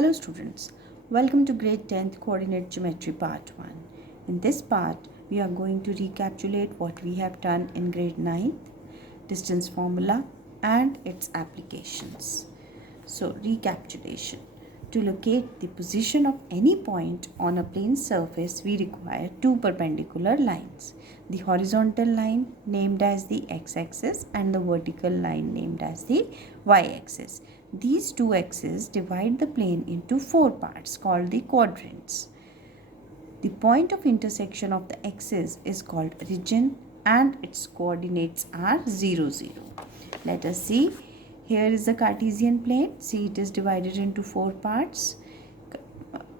Hello students, welcome to grade 10th coordinate geometry part 1. In this part, we are going to recapitulate what we have done in grade 9th, distance formula and its applications. So recapitulation. To locate the position of any point on a plane surface, we require two perpendicular lines. The horizontal line named as the x-axis and the vertical line named as the y-axis. These two axes divide the plane into four parts called the quadrants. The point of intersection of the axes is called origin and its coordinates are 0, 0. Let us see. Here is the Cartesian plane. See, it is divided into four parts.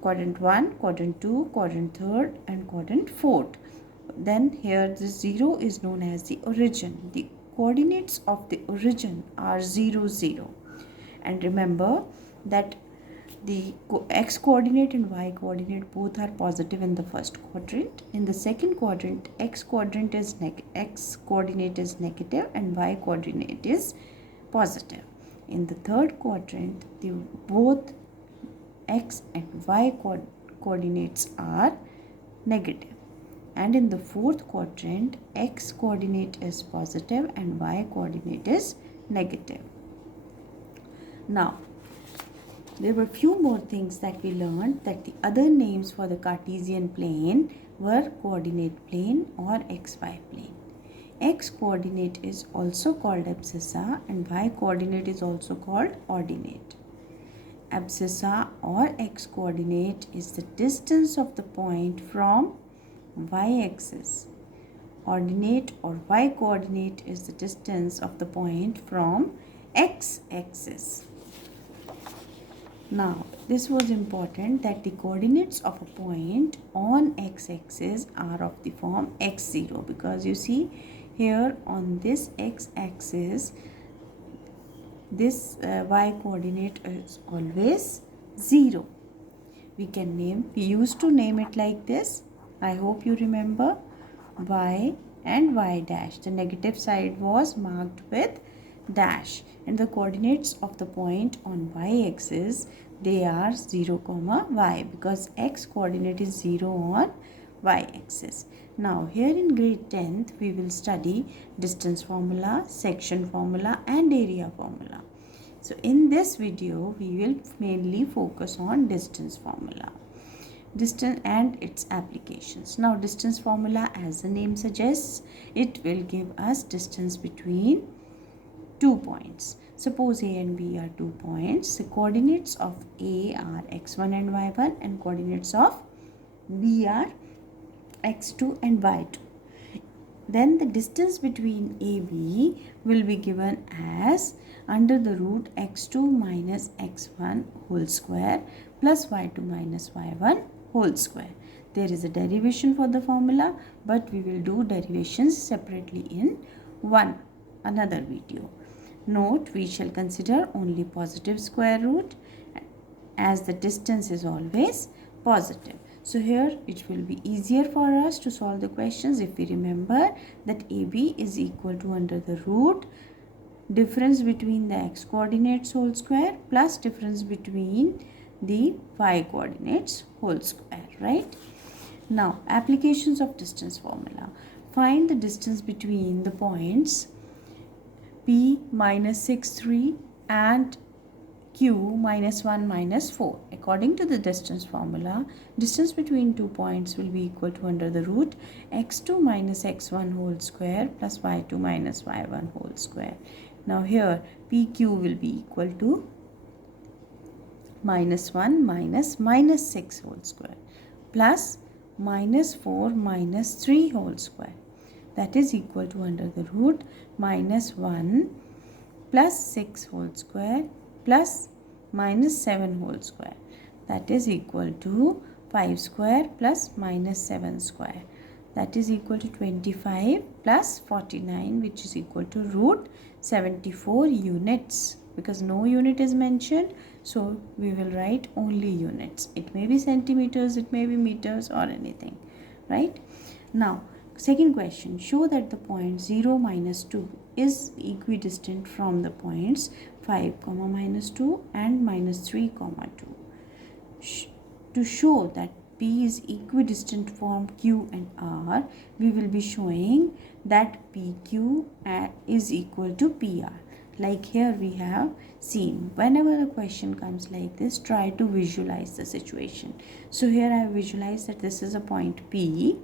Quadrant 1, quadrant 2, quadrant 3rd and quadrant 4th. Then here the 0 is known as the origin. The coordinates of the origin are 0, 0. And remember that the x coordinate and y coordinate both are positive in the first quadrant. In the second quadrant, x coordinate is negative and y coordinate is positive. In the third quadrant, both x and y coordinates are negative. And in the fourth quadrant, x coordinate is positive and y coordinate is negative. Now, there were few more things that we learned, that the other names for the Cartesian plane were coordinate plane or xy plane. X coordinate is also called abscissa and y coordinate is also called ordinate. Abscissa or x coordinate is the distance of the point from y-axis. Ordinate or y coordinate is the distance of the point from x-axis. Now, this was important, that the coordinates of a point on x-axis are of the form x0, because you see here on this x-axis, this y coordinate is always 0. We used to name it like this. I hope you remember, y and y dash. The negative side was marked with dash, and the coordinates of the point on y-axis, they are 0, y, because x coordinate is 0 on y-axis. Now here in grade 10th, we will study distance formula, section formula and area formula. So in this video, we will mainly focus on distance formula, distance and its applications. Now distance formula, as the name suggests, it will give us distance between 2 points. Suppose A and B are 2 points. The coordinates of A are x1 and y1 and coordinates of B are x2 and y2. Then the distance between AB will be given as under the root x2 minus x1 whole square plus y2 minus y1 whole square. There is a derivation for the formula, but we will do derivations separately in another video. Note, we shall consider only positive square root as the distance is always positive. So here it will be easier for us to solve the questions if we remember that AB is equal to under the root difference between the x coordinates whole square plus difference between the y coordinates whole square, right? Now, applications of distance formula. Find the distance between the points P minus 6, 3 and Q minus 1 minus 4. According to the distance formula, distance between 2 points will be equal to under the root x2 minus x1 whole square plus y2 minus y1 whole square. Now here PQ will be equal to minus 1 minus 6 whole square plus minus 4 minus 3 whole square. That is equal to under the root minus 1 plus 6 whole square plus minus 7 whole square. That is equal to 5 square plus minus 7 square. That is equal to 25 plus 49, which is equal to root 74 units. Because no unit is mentioned, so we will write only units. It may be centimeters, it may be meters or anything, right? Now, second question, show that the point 0 minus 2 is equidistant from the points 5 comma minus 2 and minus 3 comma 2. to show that P is equidistant from Q and R, we will be showing that PQ is equal to PR. Like here we have seen, whenever a question comes like this, try to visualize the situation. So here I have visualized that this is a point P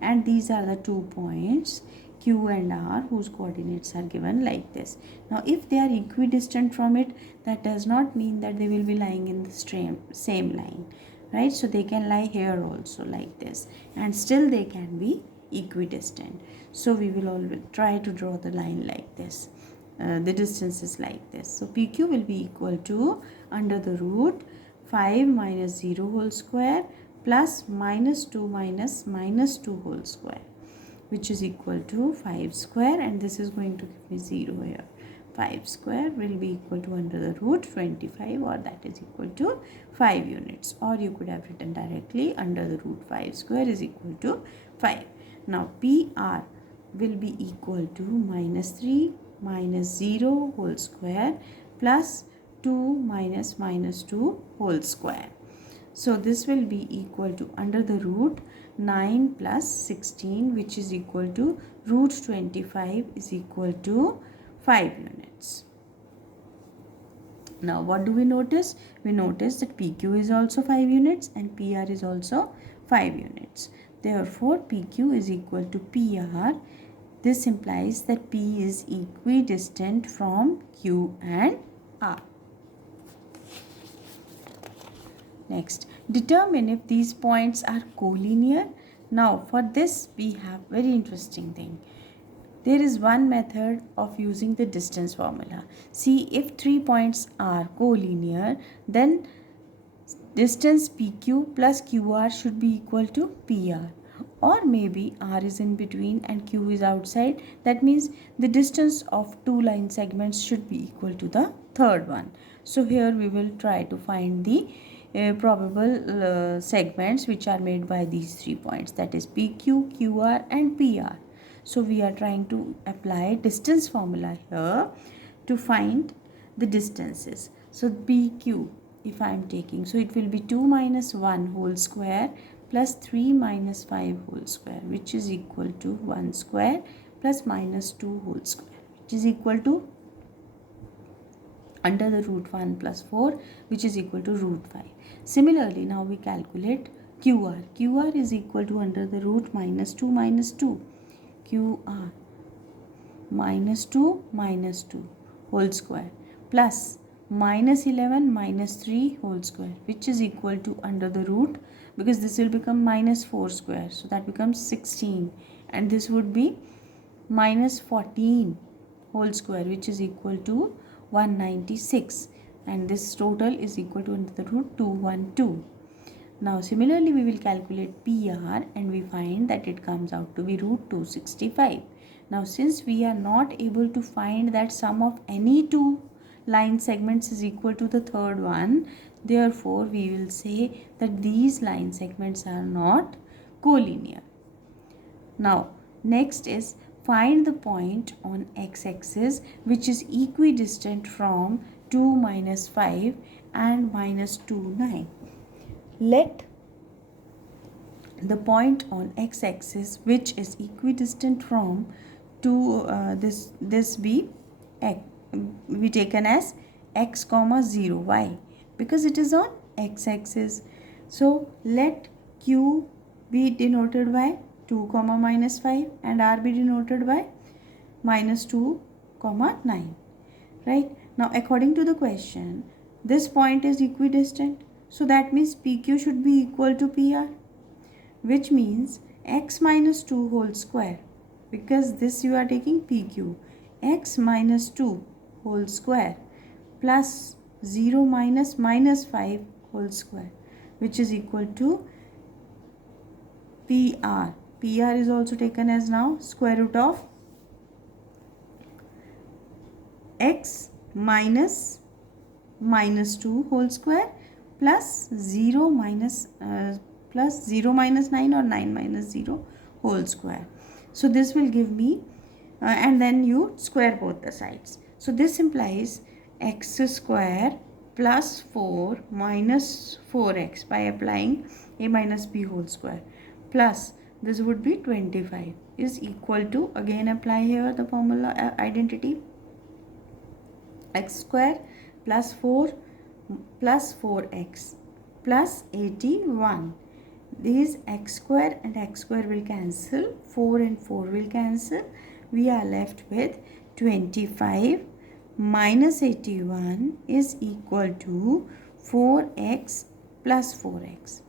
and these are the 2 points Q and R whose coordinates are given like this. Now if they are equidistant from it, that does not mean that they will be lying in the same line, right? So they can lie here also like this and still they can be equidistant. So we will always try to draw the line like this. The distance is like this. So PQ will be equal to under the root 5 minus 0 whole square plus minus 2 minus minus 2 whole square, which is equal to 5 square, and this is going to give me 0 here. 5 square will be equal to under the root 25, or that is equal to 5 units, or you could have written directly under the root 5 square is equal to 5. Now PR will be equal to minus 3 minus 0 whole square plus 2 minus minus 2 whole square. So this will be equal to under the root 9 plus 16, which is equal to root 25 is equal to 5 units. Now what do we notice? We notice that PQ is also 5 units and PR is also 5 units. Therefore PQ is equal to PR. This implies that P is equidistant from Q and R. Next, determine if these points are collinear. Now for this we have very interesting thing. There is one method of using the distance formula. See, if 3 points are collinear, then distance PQ plus QR should be equal to PR. Or maybe R is in between and Q is outside. That means the distance of 2 line segments should be equal to the third one. So here we will try to find the probable segments which are made by these 3 points, that is PQ, QR and PR. So we are trying to apply distance formula here to find the distances. So PQ, if I am taking, so it will be 2 minus 1 whole square plus 3 minus 5 whole square, which is equal to 1 square plus minus 2 whole square, which is equal to under the root 1 plus 4, which is equal to root 5. Similarly, now we calculate QR. QR is equal to under the root minus 2 minus 2. QR minus 2 whole square plus minus 11 minus 3 whole square, which is equal to under the root, because this will become minus 4 square, so that becomes 16, and this would be minus 14 whole square, which is equal to 196, and this total is equal to under the root 212. Now similarly we will calculate PR and we find that it comes out to be root 265. Now since we are not able to find that sum of any 2 line segments is equal to the third one, therefore we will say that these line segments are not collinear. Now next is find the point on x-axis which is equidistant from 2 minus 5 and minus 2 9. Let the point on x-axis which is equidistant from this be taken as x comma 0. Why? Because it is on x-axis. So let Q be denoted by 2 comma minus 5 and R be denoted by minus 2 comma 9. Right? Now according to the question, this point is equidistant. So that means PQ should be equal to PR, which means x minus 2 whole square, because this you are taking PQ, x minus 2 whole square plus 0 minus minus 5 whole square, which is equal to PR. PR is also taken as now square root of x minus 2 whole square plus 0 minus 9 or 9 minus 0 whole square. So this will give me and then you square both the sides. So this implies x square plus 4 minus 4x by applying a minus b whole square, plus this would be 25 is equal to, again apply here the formula identity, x square plus 4 plus 4x plus 81. These x square and x square will cancel, 4 and 4 will cancel. We are left with 25 minus 81 is equal to 4x plus 4x,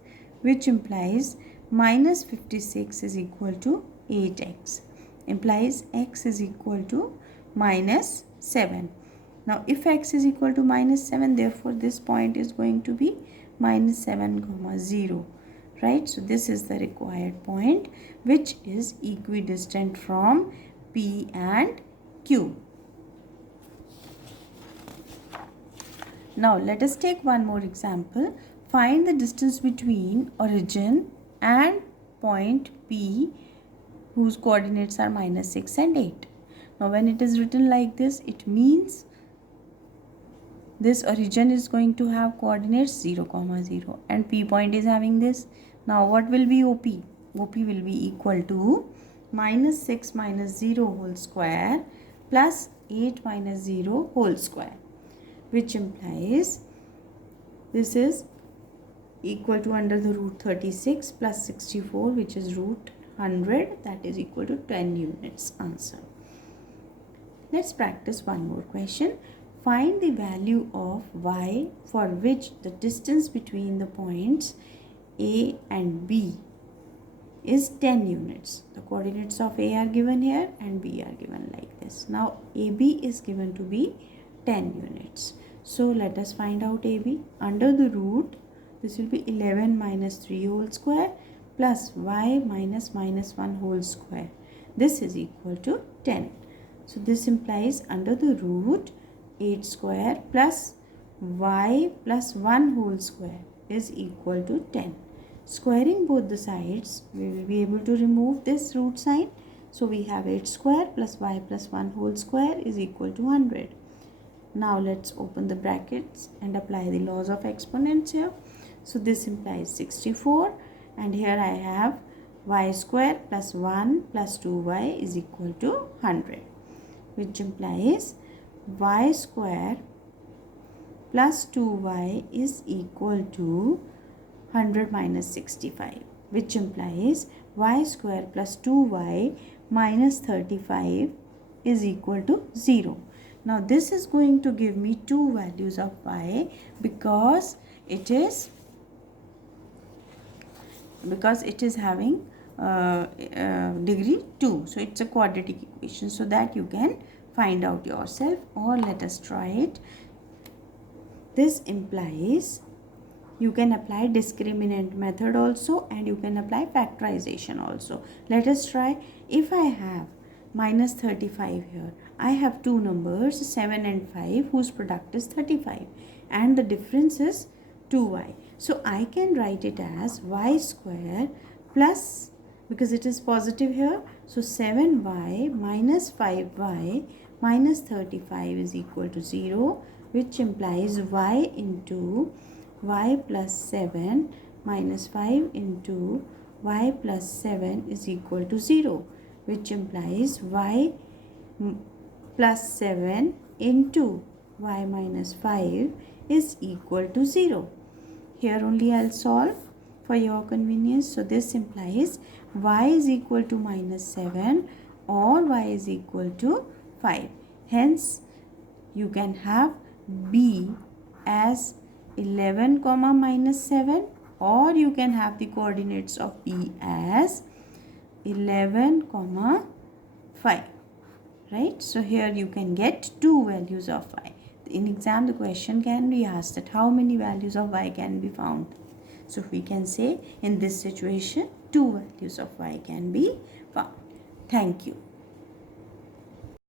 which implies minus 56 is equal to 8x, implies x is equal to minus 7. Now if x is equal to minus 7, therefore this point is going to be minus 7 comma 0, right? So this is the required point which is equidistant from P and Q. Now let us take one more example. Find the distance between origin and point P whose coordinates are minus 6 and 8. Now when it is written like this, it means this origin is going to have coordinates 0 comma 0 and P point is having this. Now what will be OP? OP will be equal to minus 6 minus 0 whole square plus 8 minus 0 whole square, which implies this is equal to under the root 36 plus 64, which is root 100, that is equal to 10 units. Answer. Let's practice one more question. Find the value of y for which the distance between the points A and B is 10 units. The coordinates of A are given here and B are given like this. Now AB is given to be 10 units. So let us find out AB. Under the root, this will be 11 minus 3 whole square plus y minus minus 1 whole square. This is equal to 10. So this implies under the root 8 square plus y plus 1 whole square is equal to 10. Squaring both the sides, we will be able to remove this root sign. So we have 8 square plus y plus 1 whole square is equal to 100. Now let's open the brackets and apply the laws of exponents here. So this implies 64 and here I have y square plus 1 plus 2y is equal to 100, which implies y square plus 2y is equal to 100 minus 65, which implies y square plus 2y minus 35 is equal to 0. Now this is going to give me two values of y because it is having degree 2. So it's a quadratic equation, so that you can find out yourself, or let us try it. This implies you can apply discriminant method also and you can apply factorization also. Let us try. If I have minus 35 here, I have two numbers 7 and 5 whose product is 35 and the difference is 2y. So I can write it as y square plus, because it is positive here, so 7y minus 5y minus 35 is equal to 0, which implies y into y plus 7 minus 5 into y plus 7 is equal to 0, which implies y plus 7 into y minus 5 is equal to 0. Here only I'll solve for your convenience. So this implies y is equal to minus 7 or y is equal to 5. Hence, you can have B as 11 comma minus 7, or you can have the coordinates of B as 11 comma 5. Right? So here you can get two values of y. In exam, the question can be asked that how many values of y can be found. So we can say in this situation, two values of y can be found. Thank you.